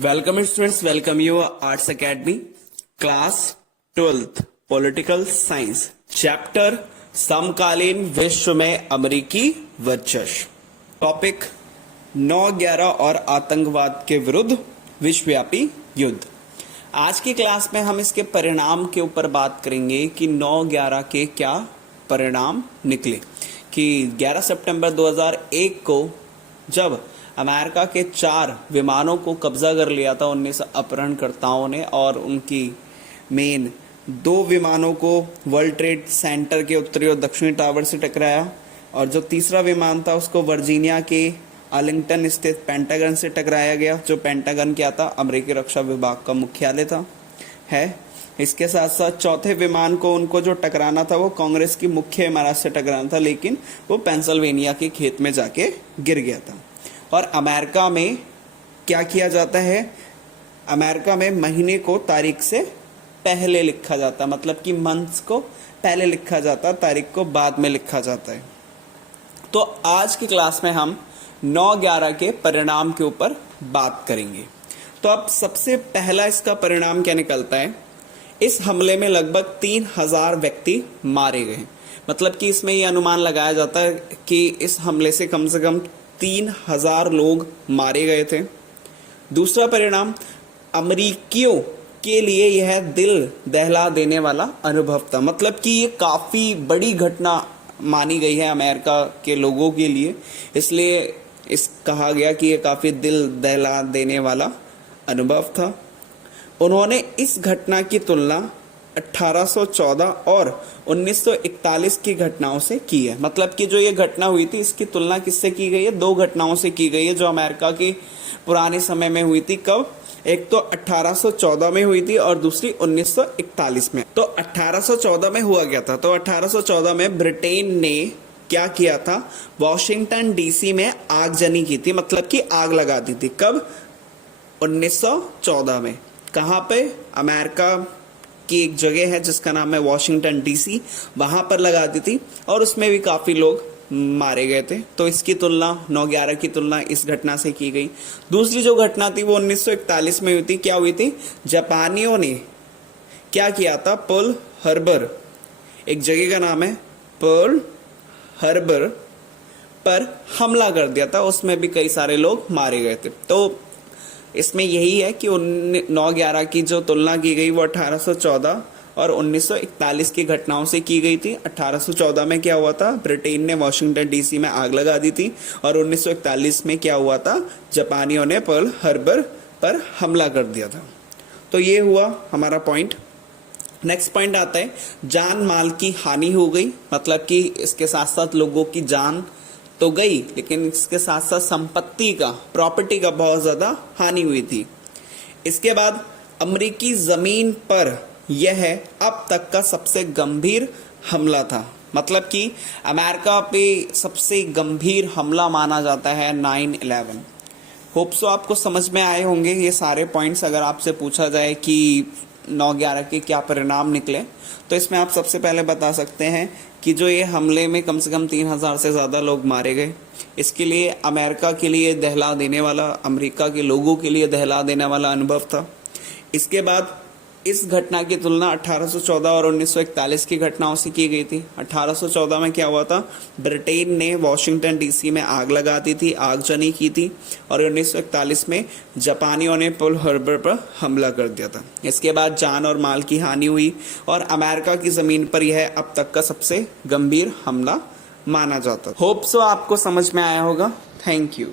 Welcome students, welcome you arts academy class 12th political science chapter समकालीन विश्व में अमेरिकी वर्चस्व। टॉपिक 9/11 और आतंकवाद के विरुद्ध विश्वव्यापी युद्ध। आज की क्लास में हम इसके परिणाम के ऊपर बात करेंगे कि 9/11 के क्या परिणाम निकले। कि 11 सितंबर 2001 को जब अमेरिका के 4 विमानों को कब्जा कर लिया था 19 अपहरणकर्ताओं ने, और उनकी मेन 2 विमानों को वर्ल्ड ट्रेड सेंटर के उत्तरी और दक्षिणी टावर से टकराया, और जो तीसरा विमान था उसको वर्जीनिया के आर्लिंगटन स्थित पेंटागन से टकराया गया, जो पेंटागन क्या था, अमेरिकी रक्षा विभाग का मुख्यालय था है। इसके साथ साथ चौथे विमान को उनको जो टकराना था वो कांग्रेस की मुख्य इमारत से टकराना था, लेकिन वो पेंसिल्वेनिया के खेत में जाके गिर गया था। और अमेरिका में क्या किया जाता है, अमेरिका में महीने को तारीख से पहले लिखा जाता है, मतलब कि मंथ्स को पहले लिखा जाता है, तारीख को बाद में लिखा जाता है। तो आज की क्लास में हम 9/11 के परिणाम के ऊपर बात करेंगे। तो अब सबसे पहला इसका परिणाम क्या निकलता है, इस हमले में लगभग 3000 व्यक्ति मारे गए। मतलब कि इसमें यह अनुमान लगाया जाता है कि इस हमले से कम 3000 लोग मारे गए थे। दूसरा परिणाम, अमेरिकियों के लिए यह दिल दहला देने वाला अनुभव था। मतलब कि ये काफी बड़ी घटना मानी गई है अमेरिका के लोगों के लिए, इसलिए इस कहा गया कि ये काफी दिल दहला देने वाला अनुभव था। उन्होंने इस घटना की तुलना 1814 और 1941 की घटनाओं से की है। मतलब कि जो ये घटना हुई थी इसकी तुलना किससे की गई है, 2 घटनाओं से की गई है जो अमेरिका के पुराने समय में हुई थी। कब, एक तो 1814 में हुई थी और दूसरी 1941 में। तो 1814 में हुआ गया था, तो 1814 में ब्रिटेन ने क्या किया था, वॉशिंगटन डीसी में आगजनी की थी, मतलब कि आग लगा दी थी। कब, 1914 में। कहाँ पे, अमेरिका की एक जगह है जिसका नाम है वॉशिंगटन डीसी, वहां पर लगा दी थी और उसमें भी काफी लोग मारे गए थे। तो इसकी तुलना 9/11 की तुलना इस घटना से की गई। दूसरी जो घटना थी वो 1941 में हुई थी। क्या हुई थी, जापानियों ने क्या किया था, पर्ल हार्बर, एक जगह का नाम है पर्ल हार्बर, पर हमला कर दिया था, उसमें भी कई सारे लोग मारे गए थे। तो इसमें यही है कि 9/11 की जो तुलना की गई वो 1814 और 1941 की घटनाओं से की गई थी। 1814 में क्या हुआ था, ब्रिटेन ने वॉशिंगटन डीसी में आग लगा दी थी, और 1941 में क्या हुआ था, जापानियों ने पर्ल हार्बर पर हमला कर दिया था। तो ये हुआ हमारा पॉइंट। नेक्स्ट पॉइंट आता है, जान माल की हानि हो गई। मतलब कि इसके साथ साथ लोगों की जान तो गई, लेकिन इसके साथ साथ संपत्ति का, प्रॉपर्टी का बहुत ज्यादा हानि हुई थी। इसके बाद अमेरिकी जमीन पर यह अब तक का सबसे गंभीर हमला था। मतलब कि अमेरिका पे सबसे गंभीर हमला माना जाता है 9/11। होप सो आपको समझ में आए होंगे ये सारे पॉइंट्स। अगर आपसे पूछा जाए कि 9/11 के क्या परिणाम निकले, तो इसमें आप सबसे पहले बता सकते हैं कि जो ये हमले में कम से कम 3000 से ज़्यादा लोग मारे गए। इसके लिए अमेरिका के लिए दहला देने वाला, अमेरिका के लोगों के लिए दहला देने वाला अनुभव था। इसके बाद इस घटना की तुलना 1814 और 1941 की घटनाओं से की गई थी। 1814 में क्या हुआ था, ब्रिटेन ने वॉशिंगटन डीसी में आग लगा दी थी, आगजनी की थी, और 1941 में जापानियों ने पर्ल हार्बर पर हमला कर दिया था। इसके बाद जान और माल की हानि हुई और अमेरिका की जमीन पर यह अब तक का सबसे गंभीर हमला माना जाता। होप सो आपको समझ में आया होगा। Thank you.